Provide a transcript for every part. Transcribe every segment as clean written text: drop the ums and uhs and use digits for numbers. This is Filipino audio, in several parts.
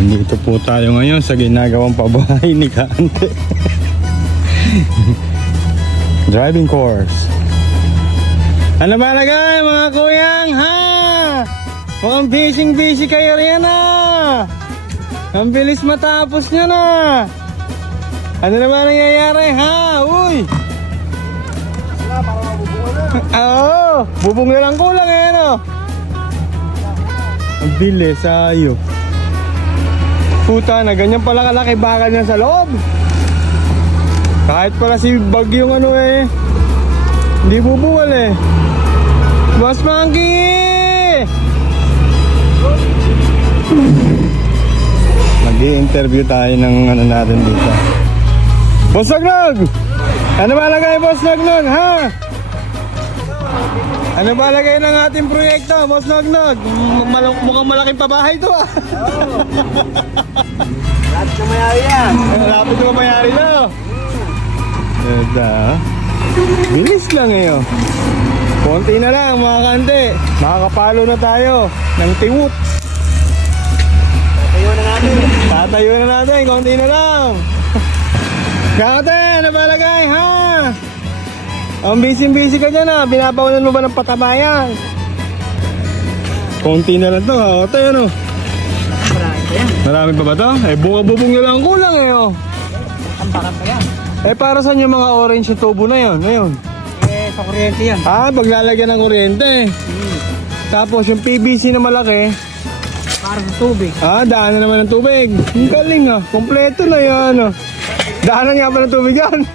Andito po tayo ngayon sa ginagawang pabahay ni Kaante. Driving course. Ano ba lagay mga kuyang ha? Mukhang busy kayo riyan ha. Ang bilis matapos nyo na. Ano naman nangyayari ha? Uy! Oo, bubong na lang kulang eh no? Ang bilis, ayok. Puta na, ganyan pala kalaki bakal niya sa loob. Kahit pala si Bagyong ano eh, hindi bubungal eh. Boss Monkey! Mag-i-interview tayo ng ano natin dito. Boss Nagnog! Ano ba lagay Boss Nagnog ha? Ano ba lagay ng ating proyekto, Boss Nagnog? Mukhang malaking pabahay to ah. Oo. Lapit na mayari yan. Lapit na mayari na. Ganda. Bilis lang eh oh. Konti na lang mga kante. Makakapalo na tayo ng tiwut. Tatayo na natin. Tatayo na natin, konti na lang. Kante, ano ba lagay ha? Ang busy ka dyan ha, binabawalan mo ba ng patamayan? Konti na lang to ha, ote ano? Marami pa yan. Marami pa ba to? Eh bubong na lang ang kulang eh oh. Tambakan pa yan. Eh para saan yung mga orange na tubo na yun? Ngayon? Eh, sa kuryente yan. Ah, paglalagyan ng kuryente. Tapos yung PVC na malaki, Para sa tubig. ah, daanan naman ng tubig. Ang galing ah, kompleto na yan ah. Daanan nga pa ng tubig yan.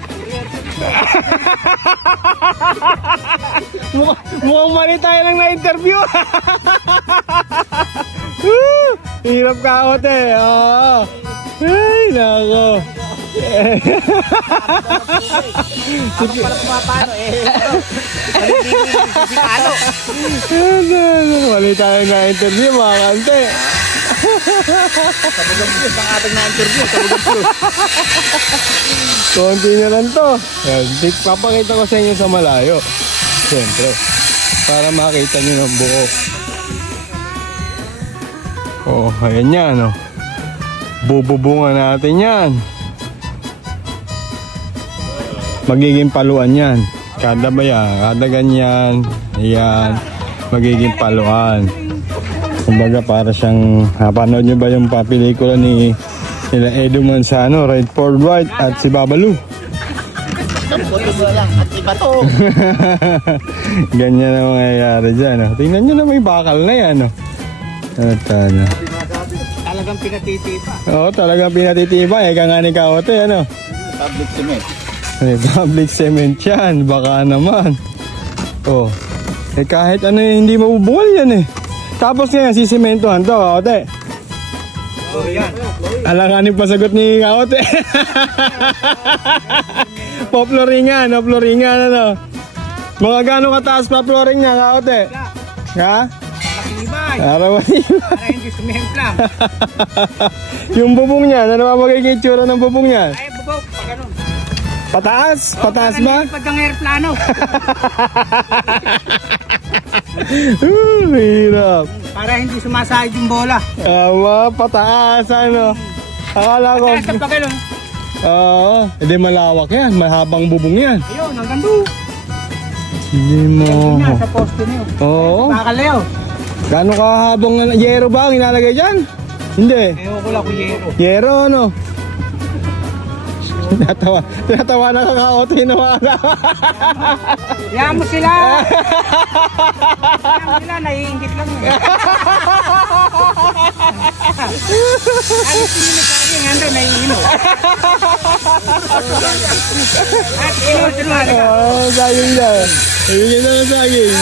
Mukhang mali tayo lang na-interview. Hirap ka ako te. Oo. Ay, nako. Ako pala pumapano eh. Palo. Mali tayo na-interview mga kante. Sabugan plus ang ating na-interview. Sabugan plus. Konti na lang to. Yan, papakita ko sa inyo sa malayo. Siyempre. Para makita nyo ng buo. Oh, ayan yan. Oh. Bububungan natin yan. Magiging paluan yan. Kada bayan, kada ganyan. Ayan. Magiging paluan. Kumbaga para siyang, panood nyo ba yung pelikula ni nila Edo Manzano, Right for Right at si Babalu? Buto mo lang. At iba to. Ganyan ang mangyayari dyan. Oh. Tingnan nyo na may bakal na yan. Oh. At ano. Talagang pinatitipa. Oo, talagang pinatitiba. Eka nga ni Kaote, ano? Public cement. Public cement yan. Baka naman. Oh. Eh kahit ano hindi mabubungal yan eh. Tapos ngayon, sisimentohan to, Kaote. Oh, yan. Alanganin pa sagot ni Kaote. Po-floringan, no? Floringan, ano? Mga gano'ng kataas pa flooring niya, Kaote? Ha? Makibay. Arawan Para hindi sumempla. yung bubong niya, ano ba magiging itsura ng bubong niya? Ay, bubaw. Pag ganun. Pataas? Pataas ba? Pag ang aeroplano. Hirap. Para hindi sumasahid yung bola. Pataas, ano? Akala ko. Taas na pa ganun. Oo, hindi malawak yan. Mahabang bubong yan. Ayun, hanggang doon. Hindi mo. Ayun na, sa poste niyo. Oo. Bakal na yun. Gano'ng kahabang yero ba ang inalagay dyan? Hindi. Ewan ko lang kung yero. Yero, ano? Tinatawa na kakaote na mga Yan mo sila. Yan mo sila, naiingit lang eh. Ano sinili sa akin, handa naiingit. At ino, Oo, saging dyan. Ibigay na ng saging.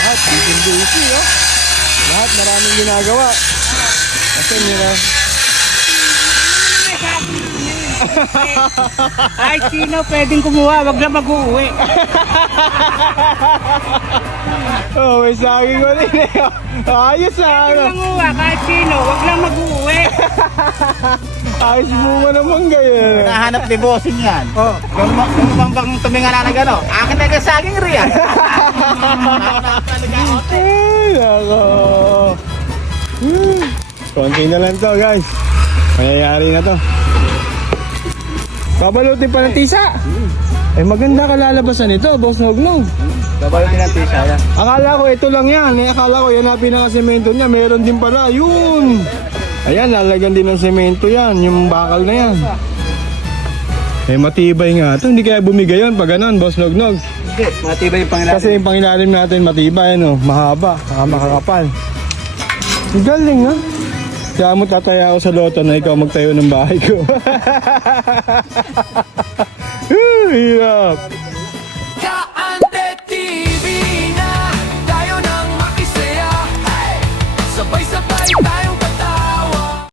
Lahat, busy, oh. Lahat, maraming ginagawa. Kasi nila. kahit sino pwedeng kumuha, wag lang mag-uwi. Oh, may saging ko rin eh. Ayos ah. Pwedeng manguha, kahit sino, wag lang mag-uwi. Ayos bunga naman ganyan. Nahanap ni bossing yan. Oh. Kung bang tuminga na gano, akin na saging riyan. Ay, nako. Konti na lang to, guys. Mayayari na to. Babalutin pa ng tisa. Eh, maganda kalalabasan ito, boss Nognog. Babalutin ng tisa yan. Akala ko ito lang yan. Eh, akala ko yan ang pinaka-semento niya. Meron din pala. Yun. Ayan, lalagyan din ng semento yan. Yung bakal na yan. Eh, matibay nga ito. Hindi kaya bumigay yun pag ganun, boss Nognog. Hindi, matibay yung pangilalim. Kasi yung pangilalim natin matibay, ano, mahaba, makakapal. Ang galing, ha? Kaya mo tataya ako sa loto na ikaw magtayo ng bahay ko. Hirap.